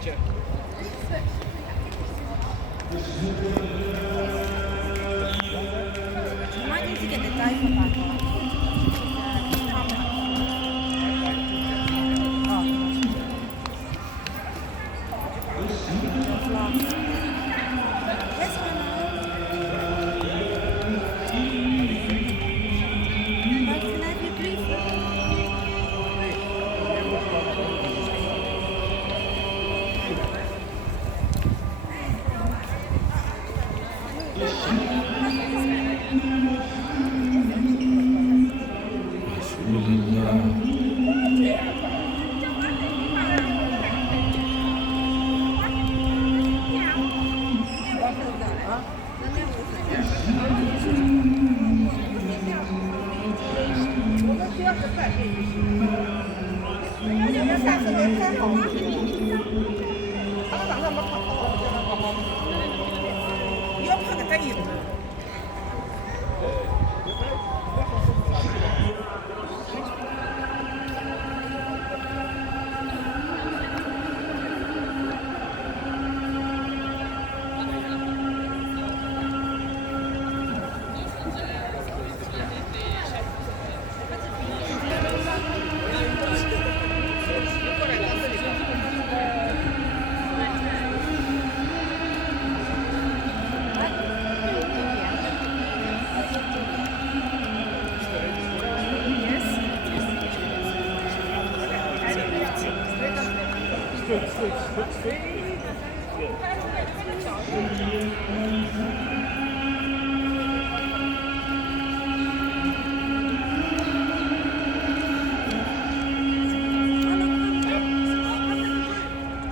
picture. You might need to get the diaper back Yes, Mama. Can I have your brief?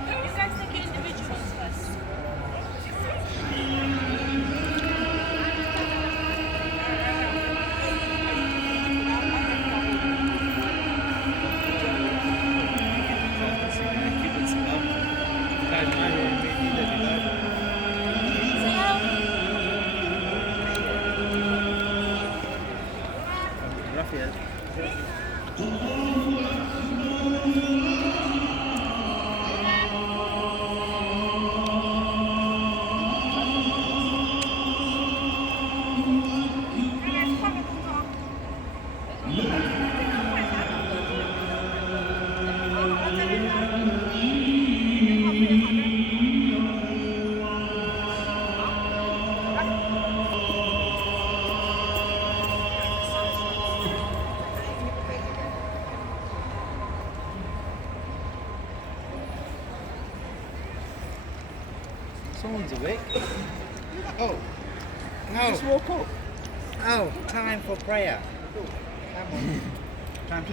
You guys take individuals first. Gracias. Someone's awake. Oh, no. Just woke up. Oh, time for prayer. Come on. Time to